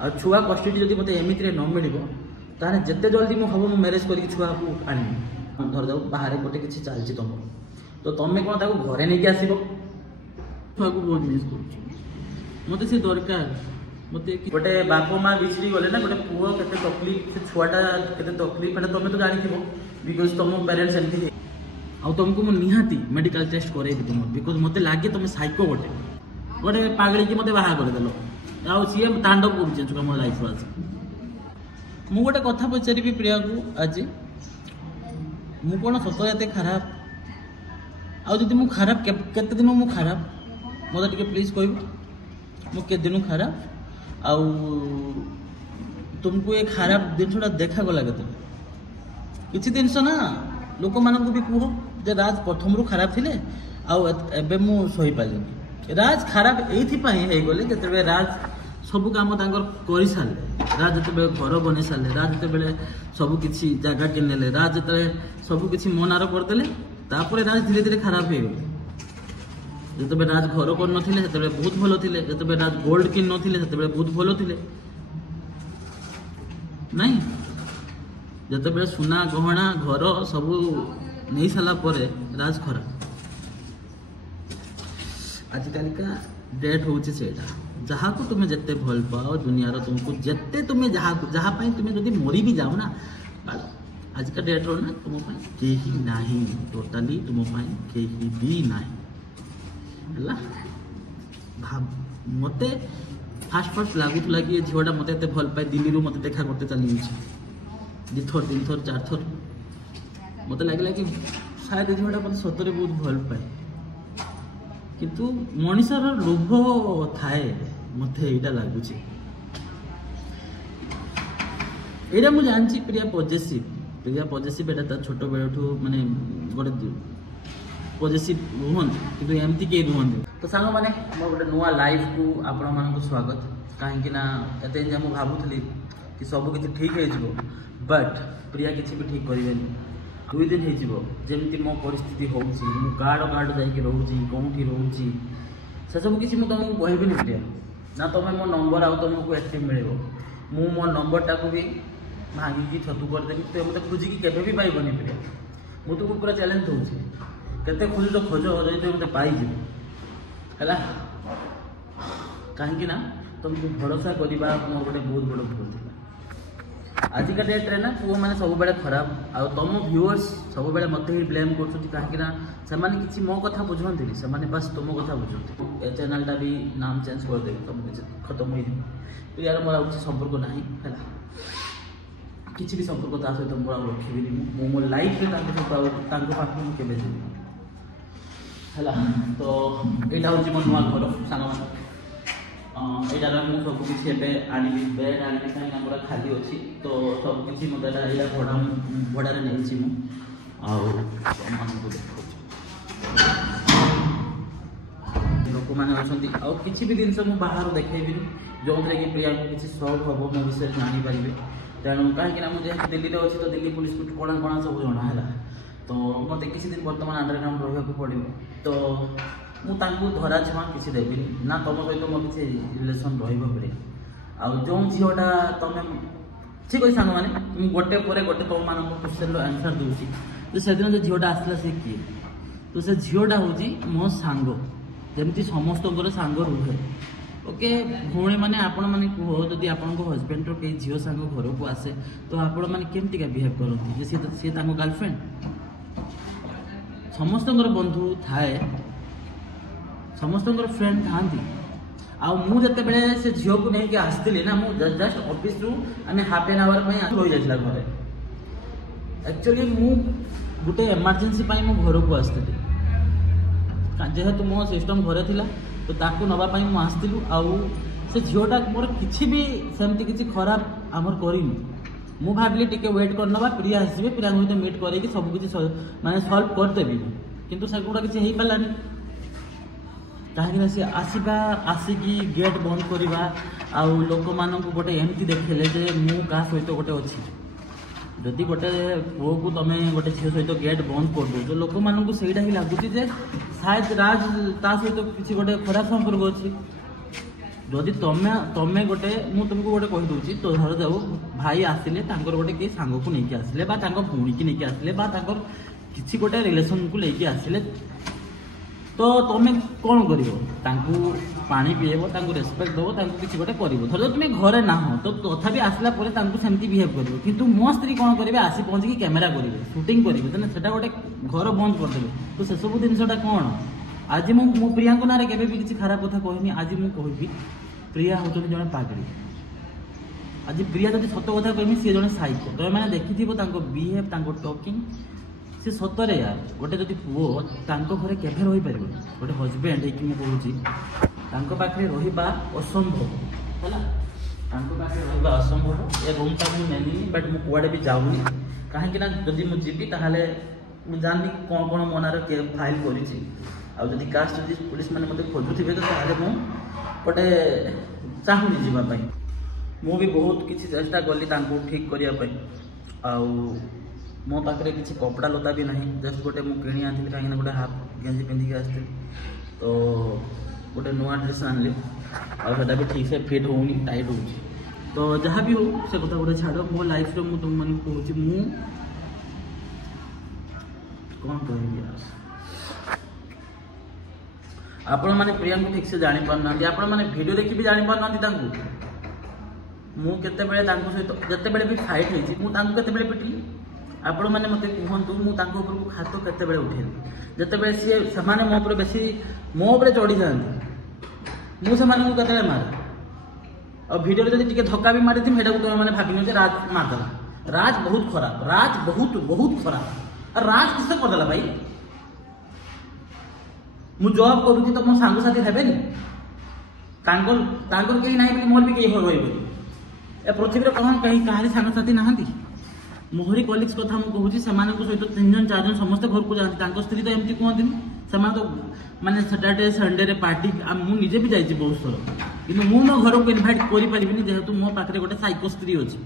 आ छुआ कस्टडी जब मत एमती न मिल ताने जिते जल्दी हम हम मैरेज कर छुआ को आनी धर जाऊ बाहर गोटे किसी चलती तुम तो तुम्हें कौन ताको घरे नहीं आसब छुआ को बहुत मिस कर मत सी दरकार मत गोटे बाप माँ बिछड़ी गले ना गोटे पुओ के तकलीफ से छुआटा के तकलीफ है तुम्हें तो जानी बिकज तुम पेरेन्ट्स एमती आउ तुमको मुझे निहाती मेडिकल टेस्ट करेबी तुम बिकज मत लगे तुम साइको गोटे गोटे पागड़ी की मत बाहा करदेल आउ सी तांडव कर मो लाइफ आज मु गोटे कथा पचारि प्रिया को आज मु कौन सतते खराब आदि मु खराब केते दिन मु खराब मत टे प्लीज कह मु के दिन खराब आउ तुमको ये खराब जिनसा देखागला के किसी जिनस ना लोक मानक भी कह जे राज प्रथम रू खराब थे आबे मु सही पारे राज खराब ये गले जो राज सब कम कर सारे राज जो घर बन सारे राज जो सब किसी जगह किने राज जो सब किसी मनार करदे तापर राज धीरे धीरे खराब हो गले जो राज घर कर बहुत भल थे जो राज गोल्ड किन नी बहुत भल थे नहीं जो सुना गहना घर सब नहीं सारा राज खराब आजिकल का डेट हूँ से जहाँ को तुम्हें जिते भल पाओ दुनिया तुमको जिते तुम्हें जहाँ तुम्हें जब मरी भी जाओ ना आज का डेट रो ना तुम कहीं नहीं टोटाली तुम कहीं भी नहीं मत फास्ट फास्ट लगुला कि झीटा मत भल पाए दिल्ली रू मत देखा करते चली दिथर तीन थर चार थर मत लगे कि शायद झीटा मत सतरे बहुत भल पाए किंतु मनीषर लोभ थाए मत यहाँ लगुच यहाँ मुझे जानची प्रिया पजेसिव एटा छोट बेलू माने गोटे पजेसिव रुहत कि एमती कई रुहत तो सांग मैंने मो गोटे नुआ लाइफ को आपण मान स्वागत कहीं एत मुझे भावुली कि सब किसी ठीक हो बट प्रिया किसी भी ठीक करें 2 दिन होमती मो परिस्थिति होची गाड़ जाकि रोची कौटी रोची से सब किसी तुमको कहबी प्रिया ना तुम्हें मो नंबर आउ तुमको एट मिले मु मो नंबर टाक भी भांगिकी छतु करदेवी तो मत खोजिकी केवे भी पाइबनी प्रिया मु तुमको पूरा चैलेंज दूसरी केते खोज खोज जो मत पाइज है कहीं तुमको भरोसा करवा मोर गोटे बहुत बड़ भूल थी आजिका डेट्रे ना पुओ मैंने सब बड़े खराब आ तुम व्यूअर्स सब बड़े मत ही ब्लेम कर कहीं किसी मो कथा बुझती से बस तुम कथा बुझती ए चैनलटा भी नाम चेंज करदेवी तुम खत्म हो यार मोर किसी संपर्क ना है किसी भी संपर्क ता सहित मोर रखी मो लाइफ पाख के है तो यहाँ हूँ मो नुआ घर सांग यहाँ मुझे सब किसी आनी बेड आनी कहीं पूरा खाली अच्छी तो सब किसी मत यहाँ भड़ा नहीं लोक मैंने अच्छा किसी भी जिन बाहर देखेबी जो थे कि प्रिया को किसी सक हम मो विषय जानीपारे तेणु कहीं मुझे दिल्ली में अच्छी तो दिल्ली पुलिस को कणा कणा सब जना है तो मत किसी दिन बर्तमान अंडरग्राउंड रहा पड़ो तो मुझे धरा छुआ किसी देवी ना तुम सहित मोर किसी रिलेसन रे जो झीटा तुम्हें ठीक है सांग मैंने गोटे पर गोटे तुम मान क्वेश्चन आंसर दूसरी तो से दिन जो झीटा आसला से किए तो से झीटा हूँ मो सांग जमी समस्त सांग रुहे ओके भौणी मैंने आपण मैंने कह जदि आप हजबैंड कई झील सांग घर को आसे तो आपण मैंने केमती बिहेव करती सी गर्लफ्रेंड समस्त बंधु थाए समस्त फ्रेंड था मुझे से झील को लेकिन आसती ना मुझे जस्ट ऑफिस रू मैंने हाफ एन आवर रही जाता घरे एक्चुअली गोटे एमरजेंसी घर को आसती जेहेतु मो सिस्टम घरे थिला तो ताकू नापी मुझे आसलु से झीलटा मोर किसी भी सेमती किसी खराब आमर करनी मु भाविली टिके वेट कर ना प्रिया आसवे प्रिया सहित मीट करके सब किसी माने सल्व करदेवी किंतु से गुड़ा किसी हो पारानी कहीं सी आसवा आसिकी गेट बंद करवा आउ लोक मान गोटे एमती देखेले जे मु क्या सहित गोटे अच्छी जदि गोटे पुओ को तुम गोटे झील सहित गेट बंद कर दो लोक मानक से ही लगुच शायद राज ता सहित किसी गोटे खराब संपर्क अच्छी जदि तमें तमें गोटे मुझे तुमको गोटे कहीदे तो धर जाऊ भाई आसिले गोटे किए सांग को लेकिन आसिले भूणी की लेकिन आसिले किसी गोटे रिलेसन को लेकिन आसिले तो तुम कौन कर पानी पीएब रेस्पेक्ट दब किसी गोटे कर धर तुम घरे ना तो तथापि आसला सेमती बिहेव कर कि मो स्त्री कौन करेंगे आसी पहुँचिकी कैमेरा करेंगे सुटिंग करेंगे से गोटे घर बंद करदे तो से सब जिनसा कौन आज मु प्रिया ना के किसी खराब कथा कहनी आज मुझे प्रिया हूँ जड़े पागड़ी आज प्रिया जब सत कथा कहमी सी जड़े साइको तुम मैंने देखी बिहेव टॉकिंग सी सतरे यार गोटे जब पुओ घरे केभे रही पार गोटे हजबैंड मुझे पाखे रहा असंभव है रहा असंभव ये रूम टाक नेनी बट मुझे कुआडे भी जाऊनी कहीं जदि मुझे मुझे जानी कौन कौन मनार फाइल कर कास्ट जब पुलिस मैंने मतलब खोजुवे तो गोटे चाहूनी जावाई मु भी बहुत किसी चेष्टा कली ठीक करने मो पाखे किसी कपड़ा लता भी नहीं जस्ट गोटे मुझे किणी आनी कहीं गोटे हाफ गेंजी पिंधिक आसती तो गोटे नुआ ड्रेस आनली आटा भी ठीक से फिट होनी टाइट हो तो जहाँ भी हो से कथा गोटे छाड़ मो लाइफ रो तुम मन कहूँ मु कौन कह आपण मैंने प्रिया को ठीक से जानी पारना आपण मैंने वीडियो देखी भी जानी पारना मुझे सहित जिते भी फाइट होती मुझे पिटली आपण मैंने मत कहतु मुझे हाथ केत उठेली जिते सी से मो पर बेसी मो पर चढ़ी जाती मुझे मारे और वीडियो जब धक्का भी मारी थी तुम मैंने भाभी राज मारदेला राज बहुत खराब राज बहुत बहुत खराब और राज किस करदेला भाई मु जॉब करुँगी तो मो सांगसाथी हे कहीं ना मोर भी कहीं रही ए पृथ्वी कौन कहीं कहार सांगसाथी नहांती मोहरी कलिग्स कथा मुझे कहूँ सहित 3 जन 4 जन समस्त घर को जाती स्त्री तो एमती कहती से तो माने सैटरडे संडे पार्टी मुझे भी जाइए बहुत थर कि मो घर को इनभाइट करें जेहेतु मो पाखे गोटे साइको स्त्री अच्छी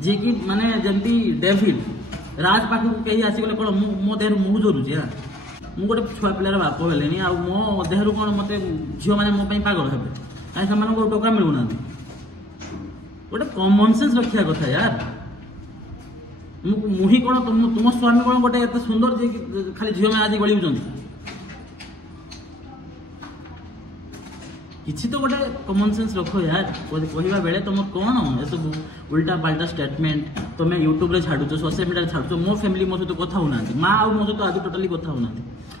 जी कि माने जमती डेविल राज पाख को कहीं आसीगले कौन मो देह मुह झरुचे हाँ मुझे गोटे छुआ पिलार बाप हेलेनी आ मो देहरु कौन मत झील मैंने मो पागल हे कहीं टोका मिलूना गोटे कॉमन सेंस रखा कथा यार मुही कौन तुम स्वामी कौन गोटे एत सुंदर जे खाली झील मैंने आज गड़ी किसी तो गोटे कॉमन सेंस रख यार कहवा बेले तुम कौन ये सब उल्टा पाल्टा स्टेटमेंट तुम्हें यूट्यूब रे छाड़ुच सोशल मीडिया छाड़ुच मो फैमिली मो सहित कथा होना माँ आ मो सहित आज टोटाली कथा होना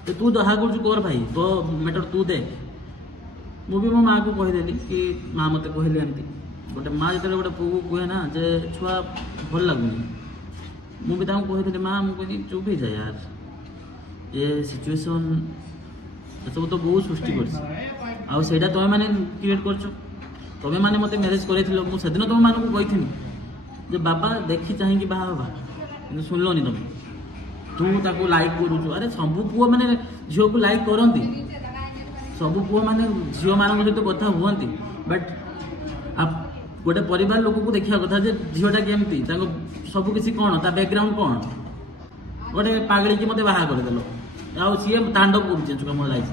तो तू जहाँ कर कर भाई तो मैटर तू दे मुझे मो माँ को कहीदेली कि माँ मत कहली एमती गोटे माँ जो गोटे पु कहे ना जे छुआ भल लगुनि मुझे कहीदेली माँ मुझे चुप ही जाए यार ये सिचुएसन सब तो बहुत सृष्टि कर तुम मैंने क्रिएट कर तुम मैंने मत मैरेज कर मुझे तुम मानक कही बाबा देखी चाहिए बाहा हवा कि शुणलनि तुम तू ताको लाइक करूँ अरे सब पुओ मैंने झील को लाइक करती सब पुओ मैंने झील मान सहित कथा हुअती बट आप गोटे परिवार लोक को देखा कथा झीलटा केमती सब किसी कौन ता बैकग्राउंड कौन गोटे पागड़ी की मत बाहा करदेल आ सी तांडव कर मोर लाइफ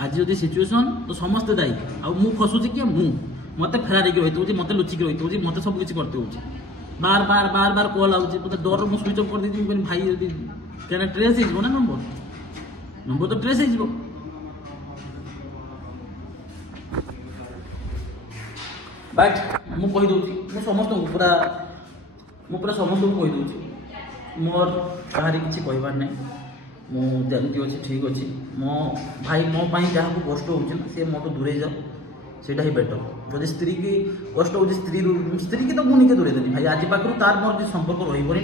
आज जब सिचुएसन तो समस्ते दायी आ फसुची किए मत फेरार रही मत लुचिक रही मत सब किसी करते हो बार बार बार बार कॉल आउे मतलब डर मुझे स्विच ऑफ कर दी भाई यदि क्या ट्रेस हो ना नंबर तो ट्रेस हो बट मुझे कहीदे समस्त पूरा समस्त को कहीदे मोर कहार किसी कहबार ना मुझे अच्छे ठीक अच्छे मो भाई मो जहाँ को कष्ट हो सी मो तो दूरे जाओ सेटा ही बेटर जब स्त्री की कष्ट हो स्त्री की तो मुझे दूरे देनी भाई आज पाखु तार मोर जो संपर्क रही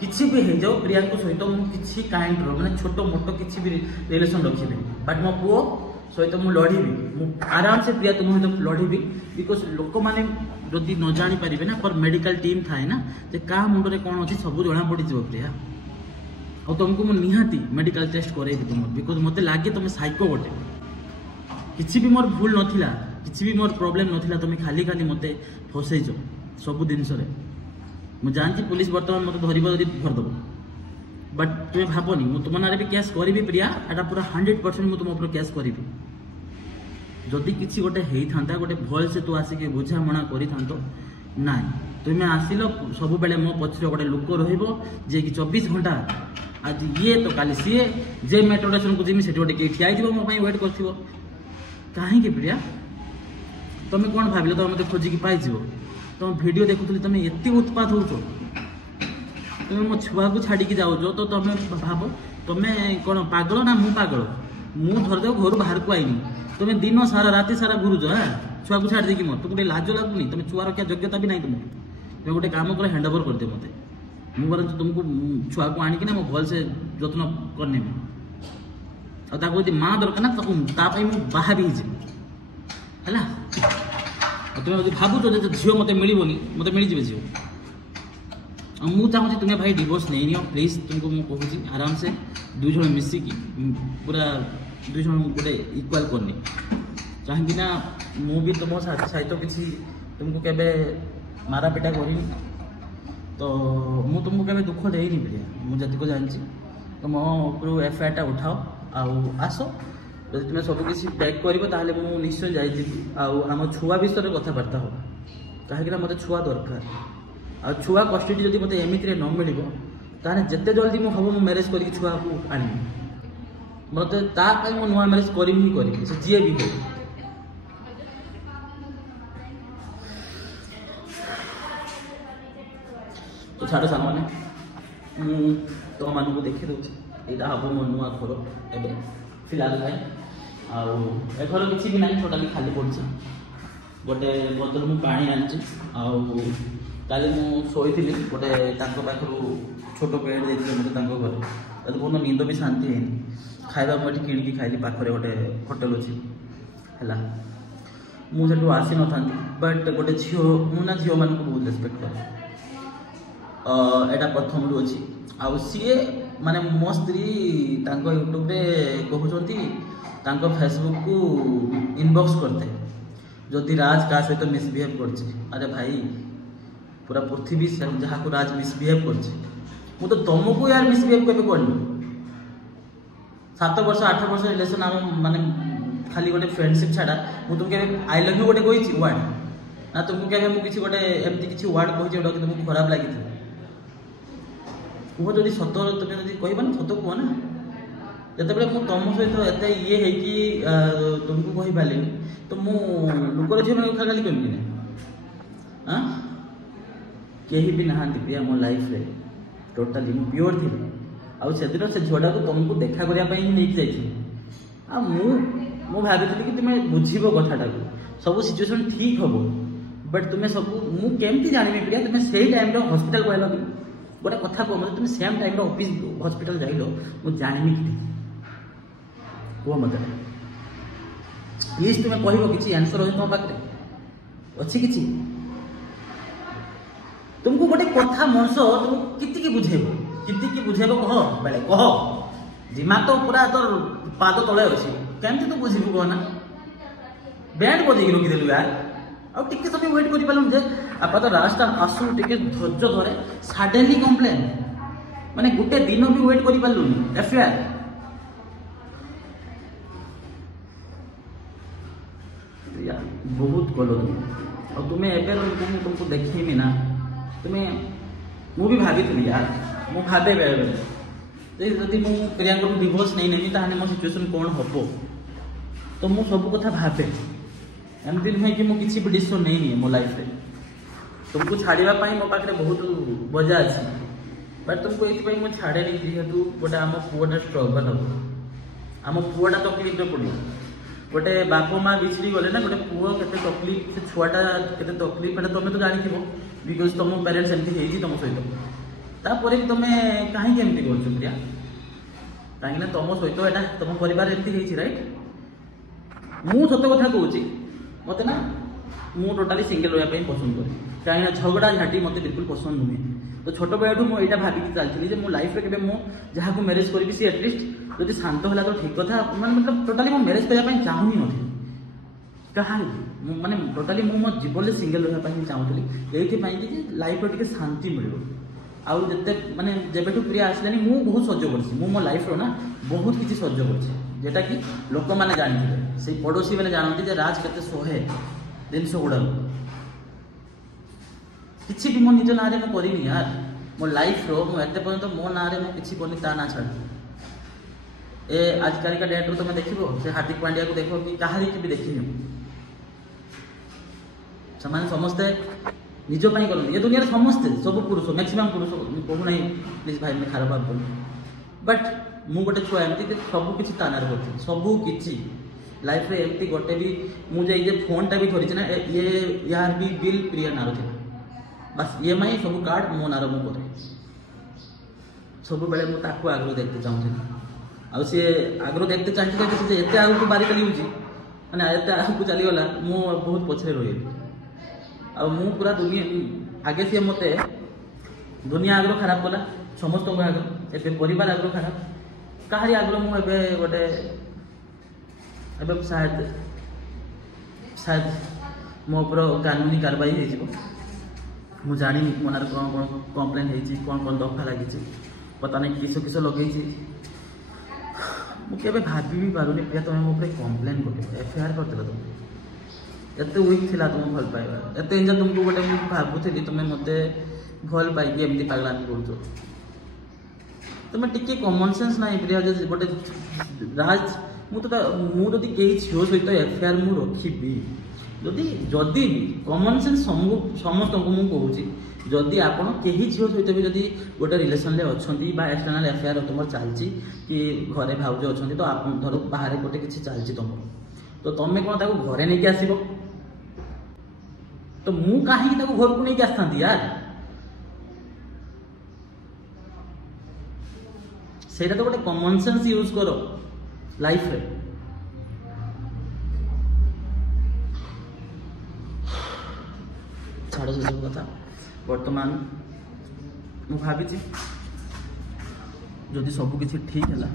किसी भी हो जाओ प्रिया सहित मुझे काइंड मैंने छोट मोट किसी भी रिलेसन रखी बट मो पुओ सहित मुझे लड़बी आराम से प्रिया तुम सहित लड़बी बिकज लोक मैंने जदि न जानी पारे ना पर मेडिकल टीम थाए ना जे क्या मुंडे कौन अच्छी सब जना पड़ प्रिया और तुमको मुझे निहाती मेडिकल टेस्ट करई तुम बिकज मत लगे तुम साइको गोटे किसी भी मोर भूल नाला किसी भी मोर प्रॉब्लम नाला तुम खाली खाली मत फसईच सब जिनस मुझे जानती पुलिस बर्तमान मत धरब जब भरदेव बट तुम भावनी मुझे तुम ना भी केस करी प्रिया एटा पूरा 100% मुझे तुम ऊपर केस करी जदि किसी गोटे होता गोटे भल से तू आसिक बुझामणा कर ना तुम्हें आसिल सब बेले मो पछरे गोटे लोक रे कि 24 घंटा आज ये तो काली सीए जे मेट्रोस्टेशन को जिमी से गोटे किए ठिया मो वेट कर कहीं प्रिया तुम्हें कौन भाविल तुम मत खोजिकी पाई तुम वीडियो देखुली तुम एत उत्पात हो तुम मो छुआ को छाड़ी जाऊच तो तुम भाव तुम्हें कौन पागल ना मु पागल मु धरदेव घर बाहर को आईनी तुम्हें दिन सारा राति सारा घुरुच हाँ छुआ को छाड़ देकी मत तुमको लाज लगुनि तुम छुआ रखा योग्यता भी नहीं तुमको तुम गोटे काम कर हैंड ओवर करदे मत मुझे तुमको छुआ को आनिक ना भल से जत्न करने आदि माँ दरकार ना तापाई मुझे बाहा भी है तुम्हें जो भावुच झील मत मिलनी मत मिल जाए झील मुझे चाहूँगी तुम्हें भाई डिवोर्स नहीं नियो प्लीज तुमको मुझे कहूँ आराम से दुई जन मिसिकी पूरा दुई जन गोटे इक्वाल करनी कहीं ना मु भी तुम सहित किसी तुमको केबे मारा पिटा करनी तो मु तुमको केबे दुख देनी प्रिया मुझे जी जानी तो मो ऊपर एफआईआर टा उठाओ आस जब तुम्हें सब किसी पैक कर निश्चय जाम आम छुआ विषय कथबार्ता हो कहीं मत छुआ दरकार आ छुआ कस्टडी जब मत एमती न मिल जिते जल्दी हम मुझे मैरेज कर छुआ को आनी मत मुझे नुआ मैरेज करी ही करी से जी भी हो तो छाड़ सान मैंने तुम मानक देखी दूसरी यहाँ हम मो नुआ घर एवं फिलहाल ए घर किसी भी ना टोटाली खाली पड़ी गोटे बोतल मुझे पानी आनी काली मुझे गोटे पाखु छोट बेड देते मतलब घर पूर्ण नींद भी शांति है खाଇବା मुझे किणिकी खाइली पाखे गोटे होटेल अच्छी है मुझे आसी न था बट गोटे झील मुझे ना झील मान बहुत रेस्पेक्ट कर एटा प्रथम रू अच्छी आउ सी माने मो स्त्री यूट्यूब रे कहते फेसबुक को इनबॉक्स करते जदि राज का सहित मिसबिहेव कर अरे भाई पूरा पृथ्वी जहाँ को राज मिसबिहेव कर तो तुमको यार मिसबिहेव केबे करनी 7 वर्ष 8 वर्ष रिलेशन आम माने खाली गोटे फ्रेंडशिप छाड़ा मुझे तुमके आई लव यू गोटे कही वार्ड ना तुमको क्या मुझे गोटे एमती किसी वार्ड कही जोटा कि तुमको खराब लगी कह जब सत तुम्हें जब कह सत कह ना जिते मुझे तुम सहित एत ये है कि तुमको कही पारे तो मुझे लोकर झील मैं खाली कमी हाँ कहीं भी नहा प्रिया मो लाइफ रे टोटाली प्योर थी से दिन से झीटा को तुमको देखा करने ही नहीं जाइए भाभी कि तुम्हें बुझब कथाटा को सब सिचुएसन ठीक हम बट तुम्हें सब मुझे जानवी प्रिया तुम्हें से टाइम हॉस्पिटल कहल कि गोटे कथा कह मतलब तुम्हें सेम टाइम ऑफिस हॉस्पिटल जाइल मुझे जानवी कि कह मत प्लीज तुम्हें कह कि आंसर अच्छे तुम पाखे अच्छी कि तुमको गोटे कथा मनुष्य तुमको कितनी बुझेब कितनी बुझेब कह बेले कह जिमा तो पूरा तोर पाद तले अच्छी केमती तू बुझेबू कहना बैंड बजे रखीदेलु यार आगे समय वेट कर पारे जे आप तो रास्ता आसू टे धैर्य धरे सडनली कम्प्लेन माने गोटे दिन भी वेट कर पार्लुनि एफआईआर बहुत गल तुम तुम्हें एवं तुमको देखी ना तुम्हें मुझे भाभी थी यार मु भावे बेले बेले जदि मुझे प्रियांका डिवोर्स नहीं नेमी ताहने मो सिचुएशन कौन हम तो मु सब कथा भावे एमती नुहे कि मुझे किसी भी डिसीजन नहीं निए मो लाइफ रे तुमको छाड़ापी मो पाखे बहुत बजा अच्छी बट तुमको ये मुझे छाड़े जेहेतु गोटे आम पुआटा स्ट्रगल हम आम पुआटा तकलीफ पड़ो गोटे बाप माँ बिछड़ी गले ना गोटे पुओ के तकलीफ से छुआटा के तकलीफ है तुम तो जानी बिकज तुम पेरेन्ट्स एमती तुम सहित तापर भी तुम कहीं एमती कर प्रिया कहीं तुम सहित एटा तुम परिवार एमती राइट मु सत कथा कहूँ मत ना मु टोटाली सिंगल रहा पसंद करें कहीं झगड़ा झाटी मत बिल्कुल पसंद नुहे तो छोट बेलू मुझे भाविकी चलती मो लाइफ में केवल जहाँ को मैरेज करी सी एटलिस्ट जब शांत है तो ठीक कथा मतलब टोटाली मो मैरेज करने चाहूँ ही नी कहीं माने टोटाली मो जीवन में सिंगल रहा चाहूली ये लाइफ टे शांति मिल आउ जिते माने जेबेठू प्रिया आसलानी मु बहुत सह्य करछि मु मो लाइफ रो ना बहुत किछि सह्य करछि जेटा कि लोक माने जानिथिले से पड़ोसी माने जानନ୍ତି जे राज केते सोहे जिनस गुड़ा किछि भी मो निज नारे मु करिनी यार मो लाइफ रो मु एते पर्यंत मो नारे मु किछि करनी ता ना छाड़ ए आजकल का डेट रो तुम देखिबो से हार्दिक पांड्या को देखो कि कहारी की भी देखिनी समान समस्ते निज पाई करनी ये दुनिया समस्ते सब पुरुष मैक्सिमम पुरुष कहू नहीं प्लीज भाई मैं खराब भाव बट मु गोटे छुआ एमती सब किसी तानार करती सब किसी लाइफ रे एमती गोटे भी मुझे ये फोन टा भी धरी ना ये यार भी बिल प्रिय नार थे बस EMI सब कार्ड मो नार मु करे सब बेले मु ताकू आग्रह देखते चाहूँ आ सी आग्रह देखते चाहिए एत आगे बारी चली मैंने एत आगे चलीगला मु बहुत पछरे रही आ मु पूरा दुनिया आगे सी मत दुनिया आग्रह खराब कला समस्त आग्रह ए परिवार आग्रह खराब कहारी आग्रह मुझे गोटे शायद शायद मो उपर कानूनी कार्रवाई हो मु जानी मो नार कौन कौन कम्प्लेन हो कौन कौन दफा लगी पता नहीं किस किस लगे मुझे भाभी भी पारूनी प्रिया तुम मो कम्प्लेन कर FIR करदेल तुम एत वीक थिला तुम भल पाइबा एत इंजा तुमको गोटे भावुली तुम मत भल पाइकी एमती पागलामी कर तुम टिके कॉमन सेंस ना प्रिया गोटे राज मुझे कई झील सहित FIR मु रखी जदि जदि भी कॉमन सेंस समस्त को मुझे कहूँ जदि आपण कहीं झील सहित भी जदि गोटे रिलेसन अच्छा एक्सटर्नाल FIR तुम चलती कि घरे भाउज अच्छा तो आप धर बाहर गोटे किसी चलती तुम तो तुम्हें कौन ताको घरे नहीं आसब तो मु कहीं घर को नहीं आसता यार से तो गोटे कॉमन सेंस यूज कर लाइफ रे छाड़ से सब कथा वर्तमान मु भावी जदि सब किसी ठीक है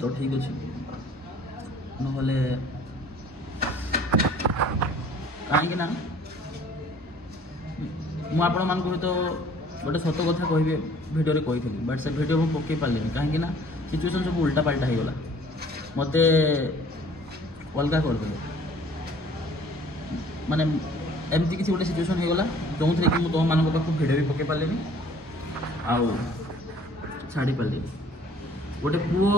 तो ठीक अच्छे नहले कहीं ना मुझे मान तो गोटे सत कथा कह भिडियो कही बट से भिडियो मुझे पकई पारे कहीं ना सिचुएसन सब उल्टा पाल्टा होगला मत अलग करदे माने एमती किसी गोटे सिचुएसन होगला जो थे कि तुम मान पाक भिडियो भी पकई पारे आउ छाड़ी पारे गोटे पुओ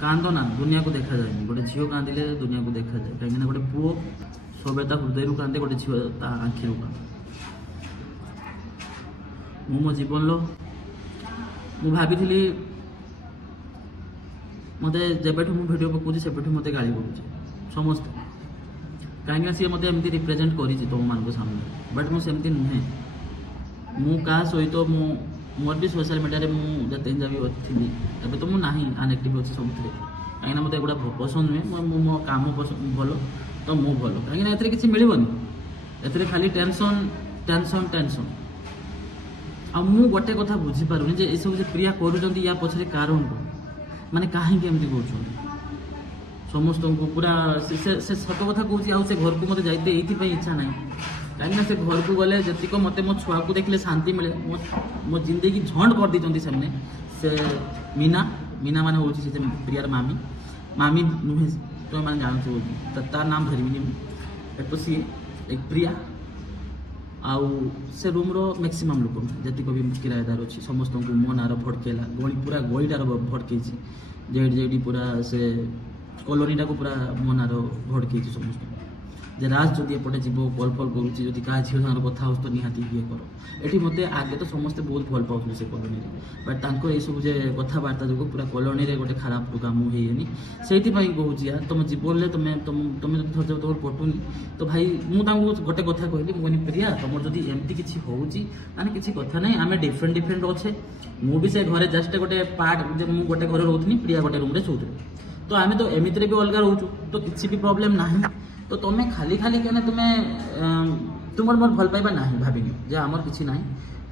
कांद ना दुनिया को देखा जाए गोटे झील कांदिले दुनिया को देखा जाए कहीं गोटे पुओ सब हृदय कांदे गोटे झील आखि कांदे मो जीवन मु भाभी मत जेबेठू मु भिडियो पकाऊँ से मत गाड़ी करुँ समस्ते कहीं सी मत एमती रिप्रेजेंट कर तुम मान सामने बट मुझे नुहे मु क्या सहित मोर भी सोशल मीडिया रे मुझे भी थी एवं तो मुझे अनएक्टिव अच्छे सब कहीं मत एगुड़ा पसंद नुहे मो काम पसंद भल तो मु भल कहीं किसी मिलनी ए खाली टेंशन टेंशन टेंशन आ मु गोटे कथा बुझीपारूनी जे ये सब प्रिया करुँच या पछरे कारण को माने कहीं एमती कर समस्त को पूरा से सत कथा कहूँ आ घर को मत जाते ये इच्छा ना कहीं से घर को गले जी मत मो छुआ को देखले शांति मिले मो जिंदगी झंड कर दी सामने से मीना मीना मान हूँ से प्रियार मामी मामी नुहे तुम मैंने जान तार नाम धरमी तो सी एक प्रिया आउ से रूम रो मैक्सिमम लोक जतिक भी किराएदार अच्छी समस्त को मो नार भड़केला गली पूरा गलीटार भड़कई जेडी पूरा से कलोनीटा को पूरा मो नार भड़कई समस्त जे राज जदि एपटे जीव कल फल करुच्ची जदि क्या झील सागर कथा हो तो निहाती ये कर ये मत आगे तो समस्ते बहुत भल पाते से कलोनी बट ये सब कथबार्ता जो पूरा कलोनी गोटे खराब काम होनी से कहूँ यार तुम जीवन में तुम्हें तुम धर जाओ तुम पटुनी तो भाई मुझे गोटे कथा कहली मुझे प्रिया तुम जदि एमती किसी होने किसी कथा ना आम डिफरेन्ट डिफरेन्ट अच्छे मुझे से घरे जस्ट गोटे पार्ट मुझे गोटे घर रोनी प्रिया गोटे रूम शोधे तो आम तो एमती भी अलग रोचु तो किसी भी प्रॉब्लम ना तो तुम्हें खाली खाली क्या तुम्हें तुम मोर भल पाइबा ना भाविनी जे आमर किसी ना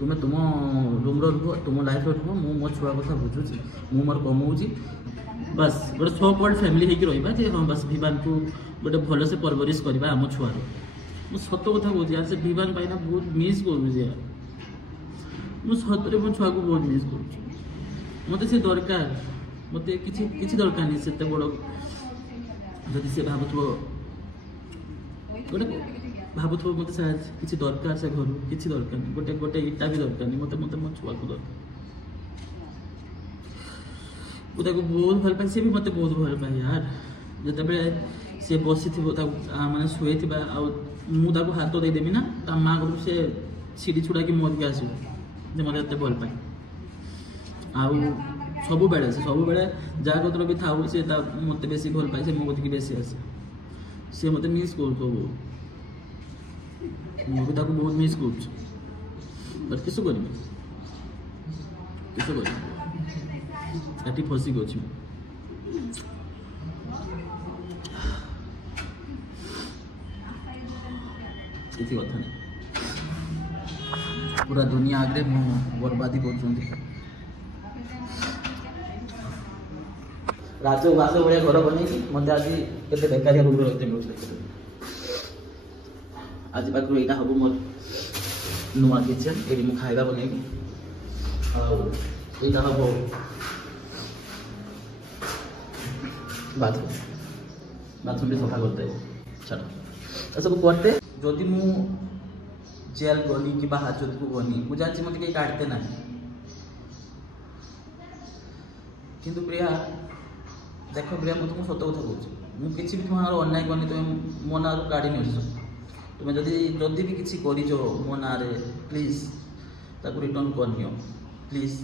तुम्हें तुम रूम रुह तुम लाइफ रुह मु मो छुआ कथा बुझुची मु मोर कमाऊँगी बस गोटे 6 पॉइंट फैमिली होकर रहा हाँ बस विवान को गोटे भल से परवरिश करवा आम छुआर मुझे सत कथा कहूँ यार से विवान पाइना बहुत मिस करूँ यार ମୁଁ ସତରେ ମୋ ଛୁଆକୁ ବହୁତ ମିସ୍ କରୁଛି। ମୋତେ ସେ ଦରକାର, ମୋତେ କିଛି ଦରକାର ନାହିଁ ସେତେ ବଡ଼। ଯଦି ସେ ଭାବୁଥିବ ମୋତେ କିଛି ଦରକାର, ସେ ଘରୁ କିଛି ଦରକାର ନାହିଁ, ଗୋଟେ ଇଟା ବି ଦରକାର ନାହିଁ, ମୋତେ ମୋ ଛୁଆକୁ ଦରକାର। ମୁଁ ତାକୁ ବହୁତ ଭଲ ପାଏ, ସେ ବି ମୋତେ ବହୁତ ଭଲ ପାଏ ୟାର। ଯେତେବେଳେ ସେ ବସିଥିବ ତାକୁ ମାନେ ଶୋଇଥିବା, ଆଉ ମୁଁ ତାକୁ ହାତ ଦେଇଦେବି ନା, ତା ମାଆ ଘରୁ ସେ ଛିଡ଼ି ଛୁଡ଼ାକି ମରିକି ଆସିବ ଯେ ମୋତେ ଏତେ ଭଲ ପାଏ। ଆଉ ସବୁବେଳେ ଯାହା କତର ବି ଥାଉ ସେ ମୋତେ ବେଶୀ ଭଲ ପାଏ, ସେ ମୋ କତିକି ବେଶୀ ଆସେ। ସେ ମୋତେ ମିସ୍ କରୁଥିବ ବହୁତ, ମୁଁ ବି ତାକୁ ବହୁତ ମିସ୍ କରୁଛି। ବଟ୍ କିସ କରିବି ଏଠି ଫସିକି ଅଛି ମୁଁ। କିଛି କଥା ନାହିଁ, ପୁରା ଦୁନିଆ ଆଗରେ ମୁଁ ବର୍ବାଦୀ କରୁଛନ୍ତି। ରାଜବାସ ଭଳିଆ ଘର ବନେଇକି ମୋତେ ଆଜି କେତେ ବେକାରିଆ ରୁମ୍ରେ ରହିତେ ମିଳୁଛି। ଆଜି ପାଖରୁ ଏଇଟା ହବ ମୋର ନୂଆ କିଚେନ୍, ଏଇଠି ମୁଁ ଖାଇବା ବନେଇବି। ଆଉ ଏଇଟା ହବ ବାଥରୁମଟି ସଫା କରିତେ। ଛାଡ଼ ଏସବୁ କରତେ। ଯଦି ମୁଁ ଜେଲ୍ ଗଲି କିମ୍ବା ହାଜତକୁ ଗଲି, ମୁଁ ଜାଣିଛି ମୋତେ କେହି କାଢ଼ିତେ ନାହିଁ। କିନ୍ତୁ ପ୍ରିୟା ଦେଖ ପ୍ରିୟା, ମୁଁ ତୁମକୁ ସତ କଥା କହୁଛି, ମୁଁ କିଛି ବି ତୁମର ଅନ୍ୟାୟ କରିନି, ତୁମେ ମୋ ନାଁରୁ କାଢ଼ି ନିଅଛ। ତୁମେ ଯଦି ବି କିଛି କରିଛ ମୋ ନାଁରେ, ପ୍ଲିଜ୍ ତାକୁ ରିଟର୍ଣ୍ଣ କରିନିଅ ପ୍ଲିଜ୍।